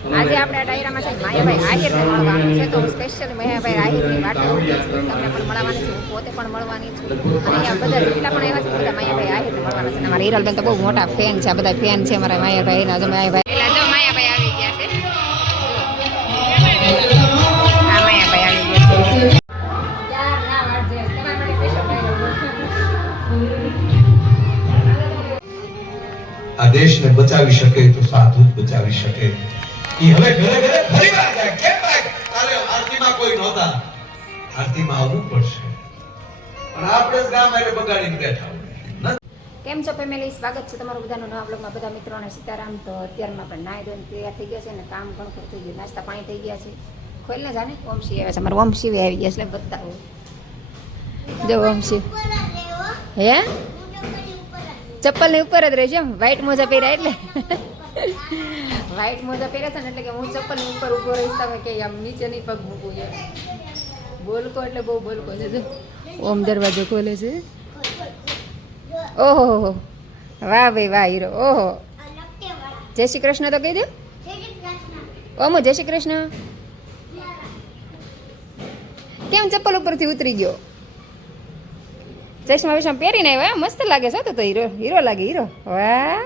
આજે આપણે ડાયરામાં છે માયાભાઈ આહિરને મળવાનું છે, તો સ્પેશિયલ માયાભાઈ આહિરની વાટ જોઉં છું. તમને પણ મળવાની છું, હું પોતે પણ મળવાની છું. અને અહીંયા બધા જેટલા પણ આવ્યા છે બધા માયાભાઈ આહિરને મળવાના છે. અમારા હિરલબેન તો બહુ મોટા ફેન છે, બધા ફેન છે અમારા માયાભાઈના. જો માયાભાઈ એટલે જો માયાભાઈ આવી ગયા છે. હા માયાભાઈ આવી ગયા છે. આ દેશને બચાવી શકે તો સાધુ જ બચાવી શકે. એ હવે ઘરે ઘરે ફરી વાર જાય. કેમ ભાઈ? કાલે આરતીમાં કોઈ નહોતા, આરતીમાં આવવું પડશે, પણ આપણે જ ગામ આરે બગાડીને બેઠા હોય. કેમ છો ફેમિલી? સ્વાગત છે તમારું બધાનું નવા બ્લોગમાં. બધા મિત્રોને સીતારામ. તો અત્યારમાં આપણે નાહી ધોઈને તૈયાર થઈ ગયા છે અને કામ ઘણું ખરું થઈ ગયું, નાસ્તા પાણી થઈ ગયા છે. ખોલને જાણે વંશી આવે છે, અમારા વંશી આવી ગયા છે, એટલે બતાવો. જો વંશી હે ચપ્પલ ની ઉપર જ રહેશે એમ. વ્હાઈટ મોજા પહેર્યા એટલે વ્હાઈટ મોજા પહેર્યા છે ને એટલે કે હું ચપ્પલ ની ઉપર ઉભો રહીશ, તમે કે આમ નીચે નહીં પગ મૂકવું એમ. બોલકો એટલે બહુ બોલકો છે. જો ઓમ દરવાજો ખોલે છે. ઓહો વાહ ભાઈ વાહ હીરો. ઓહો જય શ્રી કૃષ્ણ તો કહી દે. ઓમો જય શ્રી કૃષ્ણ. કેમ ચપ્પલ ઉપરથી ઉતરી ગયો? ચશ્મા વિશમ પહેરીને આવ્યો, મસ્ત લાગે છે તો હીરો. હીરો લાગે હીરો. વાહ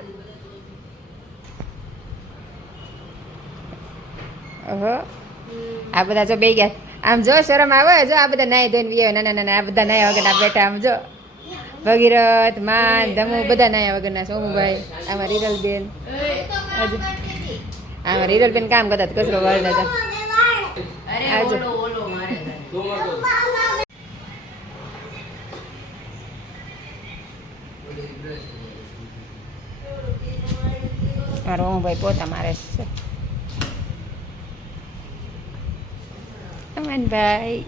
ઓહો આ બધા જો બે ગયા. આમ જો શરમ આવે. જો આ બધા નાઈ ધોઈને બી નાના નાના, આ બધા નાયા વગર બેઠા. આમ જો ભગીરથ માન ધમુ બધા નાયા વગરના. સોમુભાઈ આમાં હિરલબેન, આમાં હિરલબેન કામ કરતા કચરો વાળતા હતા. મારો ભાઈ પોતા મારે છે. અમનભાઈ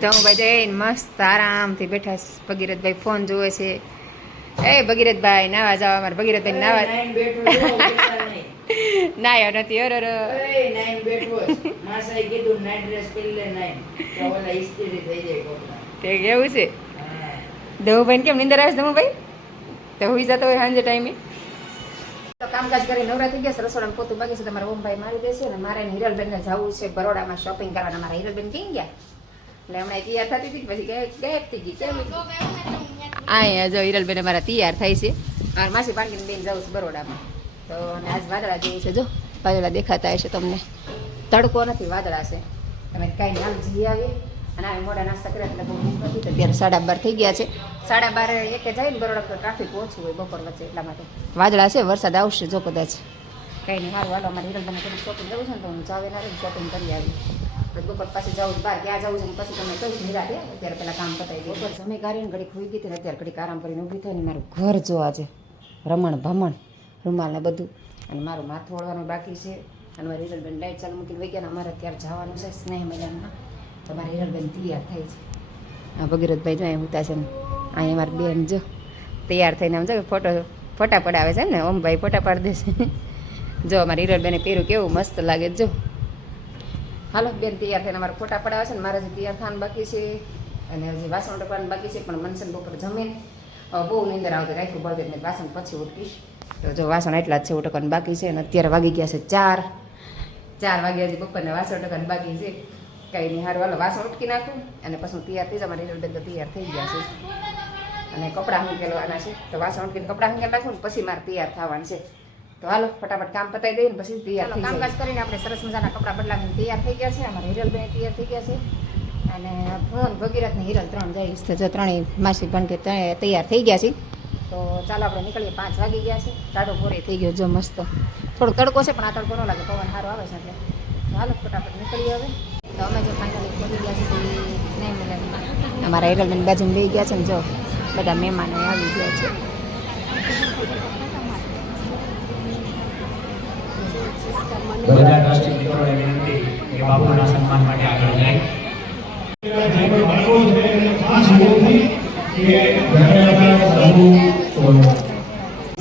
તો હું ભાઈ જઈને મસ્ત આરામથી બેઠા. ભગીરથભાઈ ફોન જોવે છે. એ ભગીરથભાઈ નાવા જાવ. અમારે ભગીરથભાઈ નાવા નાયો નથી. એવું છે. ધમુભાઈ કેમ નીંદર આવે છે? ધમુભાઈ તો હોઈ જતો હોય સાંજે ટાઈમે. તો કામકાજ કરી નવરા થઈ ગયા છે. રસોડામાં પોતું બાકી છે. તમારા ઓમભાઈ મારી દેશે ને મારે હિરલબેનને જવું છે બરોડામાં શોપિંગ કરવાના. મારા હિરલબેન ક્યાં ગયા? એટલે હમણાં તૈયાર થતી હતી પછી ગાયબ થઈ ગઈ. કેમ અહીંયા જો હિરલબેન અમારા તૈયાર થાય છે. મારા માસી પાણીને બેન જવું છે બરોડામાં. તો અને આજ વાદળા જેવું છે. જો વાદળા દેખાતા હશે તમને. તડકો નથી, વાદળા છે. તમે કાંઈ નામ જઈ આવીએ. અને આ મોડા નાસ્તા કર્યા એટલે બહુ ભૂખ નથી. અત્યારે 12:30 થઈ ગયા છે. 12:30 એકે જાય ને બરોડા તો ટ્રાફિક ઓછું હોય બપોર વચ્ચે, એટલા માટે વાદળા છે. વરસાદ આવશે જો કદાચ. કંઈ નહીં, મારું હાલો. અમારે હિરલબેનને થોડું શોપિંગ કરવું છે ને તો હું જાવે ના રહી શોપિંગ કરી આવી. બપોર પાછી જવું બહાર ક્યાં જવું છે પછી તમને કહીશ નિરાતે. અત્યારે પહેલાં કામ પતાવી દે. બપોર જમી કાઢીને ઘડીક હોઈ ગઈ હતી ને અત્યારે ઘડીક આરામ કરીને ઊભી થઈ ને મારું ઘર જો આજે રમણ ભમણ, રૂમાલ ને બધું. અને મારું માથું ઓળવાનું બાકી છે. અને મારી હિરલબેન લાઈટ ચાલુ મૂકીને વહી ગયા ને અમારે અત્યારે જવાનું છે સ્નેહ મિલનમાં. તમારી હિરલબેન તૈયાર થાય છે. હા ભગીરથભાઈ જો અહીંયા ઉતા છે ને અહીંયા મારી બેન જો તૈયાર થઈને આમ જો ફોટા પડાવે છે ને. ઓમભાઈ ફોટા પાડી દેશે. જો અમારી હિરલબેને પહેર્યું કેવું મસ્ત લાગે જો. હાલો બેન તૈયાર થઈને અમારા ફોટા પડાવે છે ને મારે હજી તૈયાર થવાનું બાકી છે. અને હજી વાસણ ટકવાનું બાકી છે. પણ મનસન બપોર જમીન બહુ નીંદર આવતી રાખ્યું બળદે ને વાસણ પછી ઉઠીશ. તો જો વાસણ એટલા જ છે ઉટકવાનું બાકી છે. અને અત્યારે વાગી ગયા છે 4 વાગ્યા હજી બપોરના વાસણ ટકવાનું બાકી છે. કંઈ નહીં, સારું હાલો વાસણ ઉટકી નાખું અને પછી હું તૈયાર થઈ જાઉં. મારી હિરલબેન તો તૈયાર થઈ ગયા છે અને કપડાં હંકેલવાના છે. તો વાસણ ઉટકીને કપડાં હંકેલ નાખું ને પછી મારે તૈયાર થવાનું છે. તો હાલો ફટાફટ કામ પતાવી દઈએ ને પછી તૈયાર થઈ કામકાજ કરીને આપણે સરસ મજાના કપડાં બદલાવીને તૈયાર થઈ ગયા છે. અમારા હિરલબેન તૈયાર થઈ ગયા છે. અને ફોન ભગીરથ ને હિરલ 3 જઈશ તો જો 3 માસી પણ કે તૈયાર થઈ ગયા છે. તો ચાલો આપણે નીકળીએ. 5 વાગી ગયા છે. ટાઢો ભોરે થઈ ગયો જો મસ્ત. થોડોક તડકો છે પણ આ તડકો ન લાગે, પવન સારો આવે છે એટલે. હાલો ફટાફટ નીકળીએ હવે. તો અમે જો ફાઇનલી પહોંચી ગયા છીએ સ્નેહ મિલનમાં. અમારા હિરલબેન બાજુમાં લઈ ગયા છે ને જો બધા મહેમાનો આવી ગયા છે. બધા ટ્રસ્ટી મિત્રોને વિનંતી કે બાપુના સન્માન માટે આગળ જાય.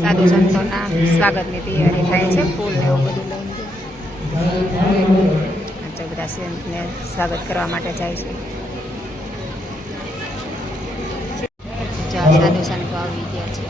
સાધુ સંતોના સ્વાગતની તૈયારી થાય છે. ફૂલ ને એવું બધું લઈને બધા સંતને સ્વાગત કરવા માટે જાય છે. સાધુ સંતો આવી ગયા છે.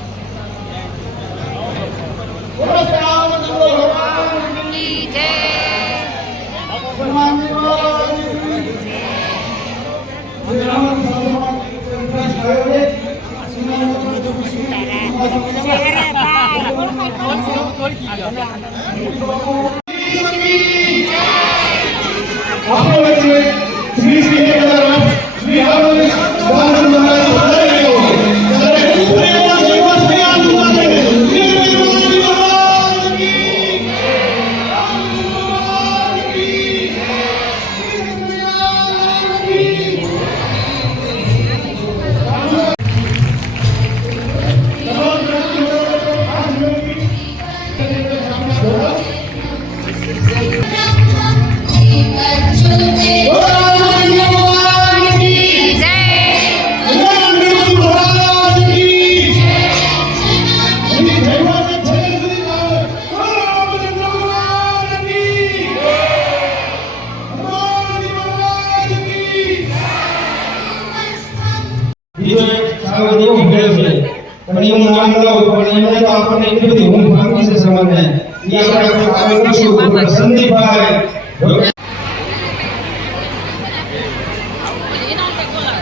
પણ એવું નામ ન હોય પણ એમને તો આપણને એટલી બધી ઊંઘ ભાંગી છે સમાજને એ આપણે કામ કરીશું સંદીપભાઈ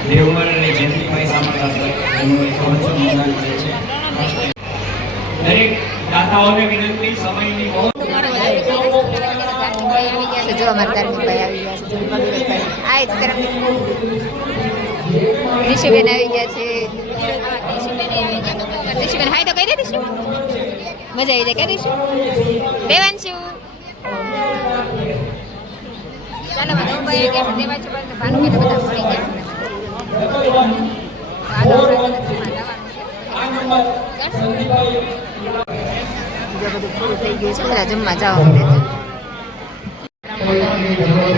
દેવવર અને જયંતિભાઈ સામંતા સર એનું એક વચન પ્રદાન કરે છે. દરેક દાતાઓને વિનંતી સમયની બહુ જો અમારા ધાર્મિકભાઈ આવી ગયા છે આ જ તરફ ઋષિબેન આવી ગયા છે. ઋષિબેન હાય તો કહી દે ઋષિ મજા આવી જાય કે ઋષિ દેવાંશુ ચાલો ભાઈ ગયા છે દેવાંશુ ભાનુબેન બધા મળી ગયા છે. બધું પૂરું થઈ ગયું છે બધા જમવા જાઓ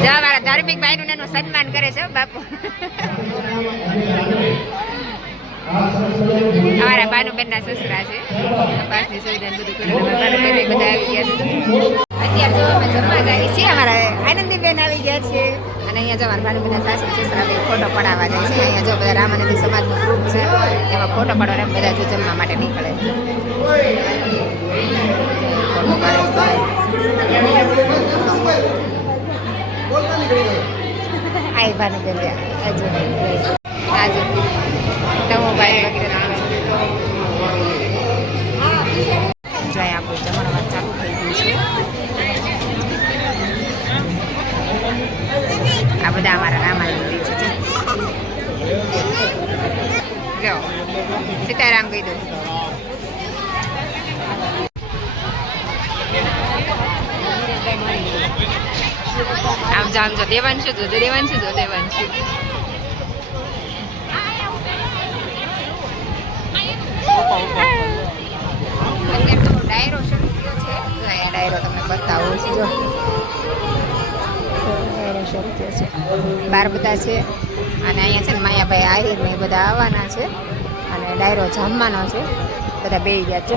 જા મારા ધાર્મિક ભાઈનું એનું સન્માન કરે છે બાપુ. અમારા ભાનુબેનના સસરા છે તપાસની સુવિધા બધું કરે ભાનુબેન બધા આવી ગયા છે. અત્યારે જો અમે જમવા જઈએ છીએ અમારા આનંદીબેન આવી ગયા છે અને અહીંયા જો અમારા ભાનુબેનના સાસુ સસરા બે ફોટો પડાવવા જાય છે. અહીંયા જો બધા રામાનંદી સમાજનું ગ્રુપ છે એમાં ફોટો પાડવાના બધા જો જમવા માટે નીકળે છે. ફોટો પાડે આઈ ભાનુબેન આજુ આજુ નવો ભાઈ વગેરે જાય આપણું જમણવાર ચાલુ થઈ ગયું છે. આ બધા અમારા રામાનંદી છે. જો સીતારામ કહી દો. આમ જો દેવાંશુ જો દેવાંશુ જો દેવાંશુ અત્યારે તો ડાયરો શરૂ થયો છે. અહીંયા ડાયરો તમને બતાવું છું. જો ડાયરો શરૂ થયો છે. બાર બધા છે અને અહીંયા છે ને માયાભાઈ આહિર ને બધા આવવાના છે અને ડાયરો જમવાનો છે. બધા બેસી ગયા છે.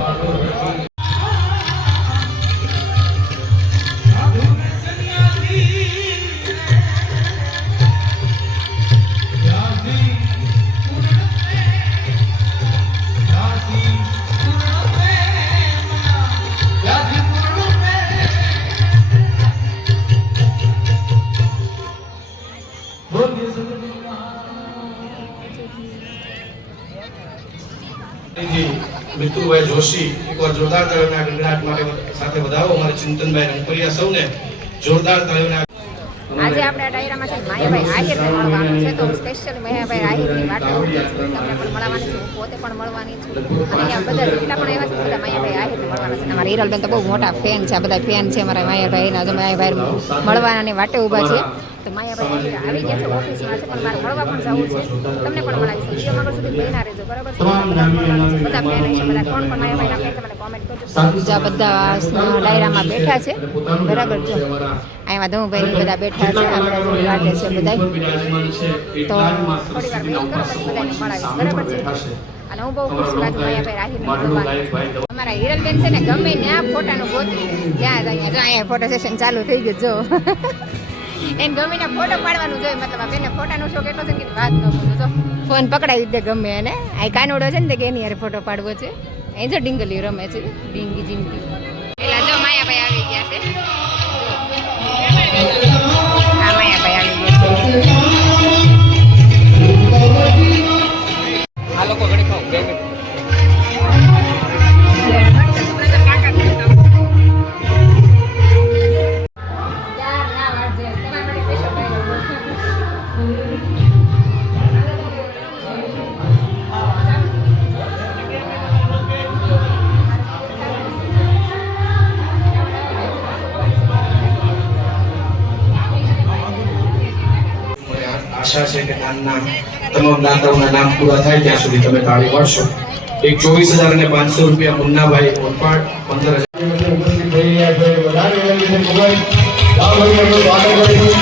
મિતુભાઈ જોશી એકવાર જોરદાર તાળીઓના ગણગણાટ માટે સાથે વધાવો. અમારે ચિંતનભાઈ રંગપરિયા સૌને જોરદાર તાળીઓના. આજે આપણે ડાયરામાં છે માયાભાઈ આહિરને મળવાનું છે તો સ્પેશિયલ માયાભાઈ આહિરની વાતો તમને પણ મળવાની છું, પોતે પણ મળવાની છું અને અહીંયા બધા જેટલા પણ એવા છે બધા માયાભાઈ આહિરને મળવાના છે. અમારા હિરલબેન તો બહુ મોટા ફેન છે. બધા ફેન છે મારા માયાભાઈના. જો માયાભાઈ મળવાના વાટે ઊભા છે તો માયાભાઈ આવી ગયા છે ઓફિસમાં છે પણ મારે મળવા પણ જવું છે. તમને પણ મળાવીશ. વિડીયો આગળ સુધી બહેના રહેજો બરાબર છે. બધા ફેન છે બધા કોણ પણ માયાભાઈના ફેન તમને કોમેન્ટ કરજો. બીજા બધા ડાયરામાં બેઠા છે બરાબર છે. અહીંયા ધમુભાઈ બધા બેઠા છે. આપણે વાટે છે બધા તો થોડી વાર વેઇટ કરો પછી બધાને મળાવીશ બરાબર છે. અને હું બહુ ખુશ લાગુ માયાભાઈ રાહીને અમારા હિરલબેન છે ને ગમે ત્યાં ફોટાનું ગોતરી ત્યાં અહીંયા જો અહીંયા ફોટો સેશન ચાલુ થઈ ગયું. જો એને ગમીને ફોટો પાડવાનું જોઈએ. મતલબ આ બેને ફોટાનો શોખ એટલો છે કે વાત ન પૂછો. જો ફોન પકડાવી દે ગમે એને. આ કાનોડો છે ને કે એની યાર ફોટો પાડવો છે. અહીં જો ડીંગલી રમે છે ડીંગી જીંગી. પેલા જો માયાભાઈ આવી ગયા છે. આ માયાભાઈ આવી ગયા છે. આ લોકો ઘડી ખાવ 2 મિનિટ આશા છે કે દાનના તમામ દાતાઓના નામ પૂરા થાય ત્યાં સુધી તમે તાળી પાડશો. એક 24,500 રૂપિયા મુન્નાભાઈ ઓરપાડ, 15,000 ઉપસ્થિત થઈ રહ્યા છે. વધારે વેલીને ખૂબ જ લાભ સ્વાગત કરીશું.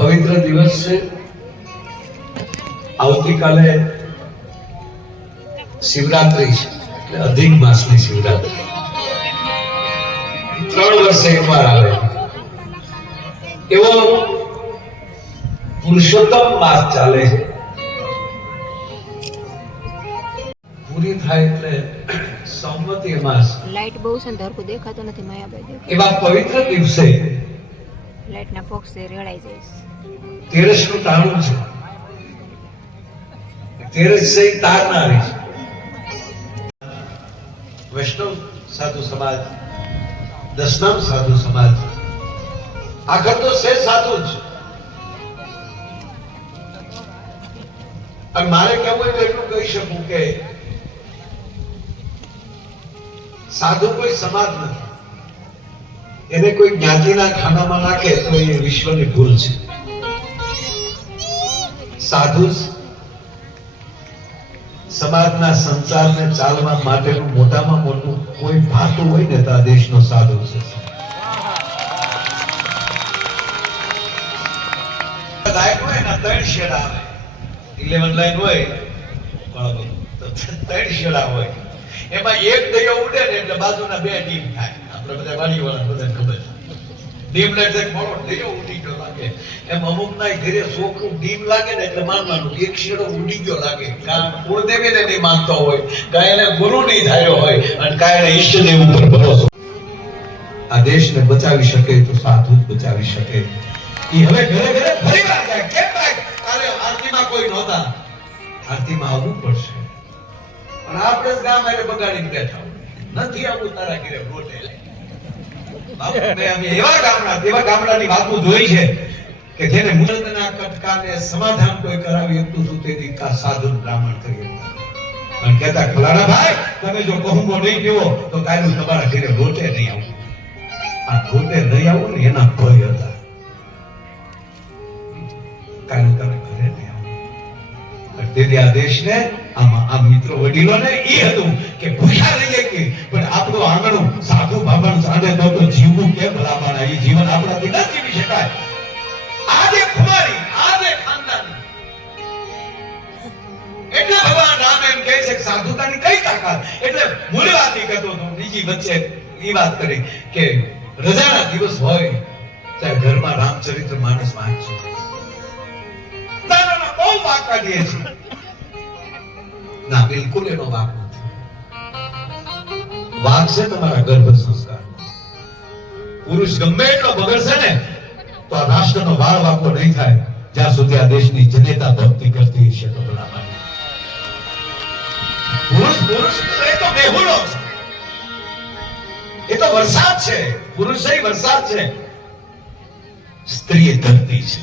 પવિત્ર દિવસ છે. આવતીકાલે શિવરાત્રી છે, એટલે અધિક માસની શિવરાત્રી 3 વર્ષે એકવાર આવે એવો પુરુષોત્તમ માસ ચાલે છે. પૂરી થાય એટલે સંમતિ માસ. લાઈટ બહુ છે ને ધરકું દેખાતું નથી માયાભાઈ. એવા પવિત્ર દિવસે લાઈટના ફોક્સ રેડાઈ જાય. 13 નું ટાણું છે. 13 સહી તારનારી છે. વૈષ્ણવ સાધુ સમાજ, દશનામ સાધુ સમાજ, આખર તો સે સાધુ જ. અને મારે કેવું હોય તો એટલું કહી શકું કે સાધુ કોઈ સમાજ નથી. એને કોઈ જ્ઞાતિના ખાનામાં નાખે તો એ વિશ્વની ભૂલ છે. સાધુ સમાજના સંચારને ચાલવા માટેનું મોટામાં મોટું કોઈ ભાતું હોય ને તો આ દેશનો સાધુ છે. લાઈન હોય ને 3 શેડા આવે. 11 લાઈન હોય તો 3 શેડા હોય. એમાં એક દયો ઉડે ને એટલે બાજુના 2 ટીમ થાય. આપણે બધા વાડીવાળા બધાને ખબર છે. ડીમ લાઈટ એક મોડો દયો ઉડી ગયો લાગે. એમ અમુક ના ઘરે છોકરું ડીમ લાગે ને એટલે માનવાનું એક શેડો ઉડી ગયો લાગે. કારણ કુળદેવીને નહીં માનતો હોય, કાંઈ એને ગુરુ નહીં ધાર્યો હોય, અને કાંઈ એને ઈષ્ટદેવ ઉપર ભરોસો. આ દેશને બચાવી શકે તો સાધુ જ બચાવી શકે. એ હવે ઘરે ઘરે ફરી વાર જાય. કેમ ભાઈ? કાલે આરતીમાં કોઈ નહોતા. આરતીમાં આવવું પડશે. પણ આપણે જ ગામ આરે બગાડીને બેઠા નથી. આવું તારા ઘરે રોટે એવા ગામડાની વાતો જોઈ છે કે જેને મુરતના કટકાને સમાધાન કોઈ કરાવી હતું તો તેથી સાધુ બ્રાહ્મણ થઈ હતા. અને કહેતા ફલાણા ભાઈ તમે જો કહુંગો નહીં પીવો તો કાયલું તમારા ઘરે રોટે નહીં આવું. આ રોટે નહીં આવું ને એના ભય હતા. કાયલું તમે ઘરે નહીં આવું. તેથી આ દેશને આ મિત્રો વડીલોને એ હતું કે ભૂખ્યા રહીએ કે પણ આપણું આંગણું સાધુ બાબાનું સાંજે તો જીવવું કેમ ભલામણ? એ જીવન આપણાથી ન જીવી શકાય. આજે કુમારી, આજે ખાનદાની. એટલે ભગવાન રામ એમ કહે છે કે સાધુતાની કઈ તાકાત. એટલે મૂળ વાત એ કહેતો હતો. બીજી વચ્ચે એ વાત કરી કે રજાના દિવસ હોય ત્યારે ઘરમાં રામચરિત્ર માનસ વાંચજો. તારાના બહુ વાક કાઢીએ છીએ. ના, બિલકુલ એનો વાક નથી. વાક છે તમારા ગર્ભ સંસ્કાર. પુરુષ ગમે એટલો બગડશે ને તો આ રાષ્ટ્રનો વાળ વાકો નહીં થાય જ્યાં સુધી આ દેશની જનેતા ભક્તિ કરતી હશે તો ભલામણ. પુરુષ એ તો બેહુલો છે. એ તો વરસાદ છે. પુરુષ એ વરસાદ છે. સ્ત્રી એ ધરતી છે.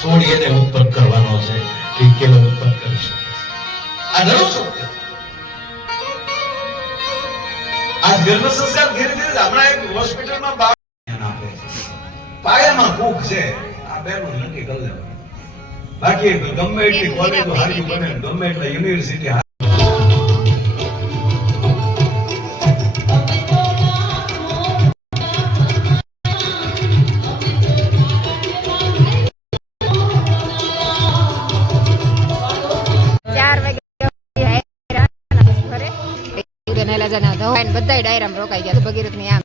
છોડી એને ઉત્પન્ન કરવાનો છે. એ કેવળ ઉત્પન્ન કરી શકે. આ નરું સત્ય. આ ગર્ભ સંસ્કાર ધીરે ધીરે હમણાં એક હોસ્પિટલમાં પાયામાં ભૂખ છે. આ બેનું નક્કી કરી લેવાનું. બાકી ગમે એટલી કોલેજો હારી બને, ગમે એટલા યુનિવર્સિટી રાજાના ધવાઈને બધાય ડાયરામાં રોકાઈ ગયા ભગીરથની આમ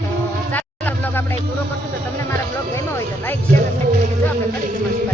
તો ચાલો બ્લોગ આપણે પૂરો કરશું તો તમને મારા બ્લોગ ગમ્યો હોય તો લાઈક શેર અને સબસ્ક્રાઇબ કરજો આપણે ફરીથી મળીશું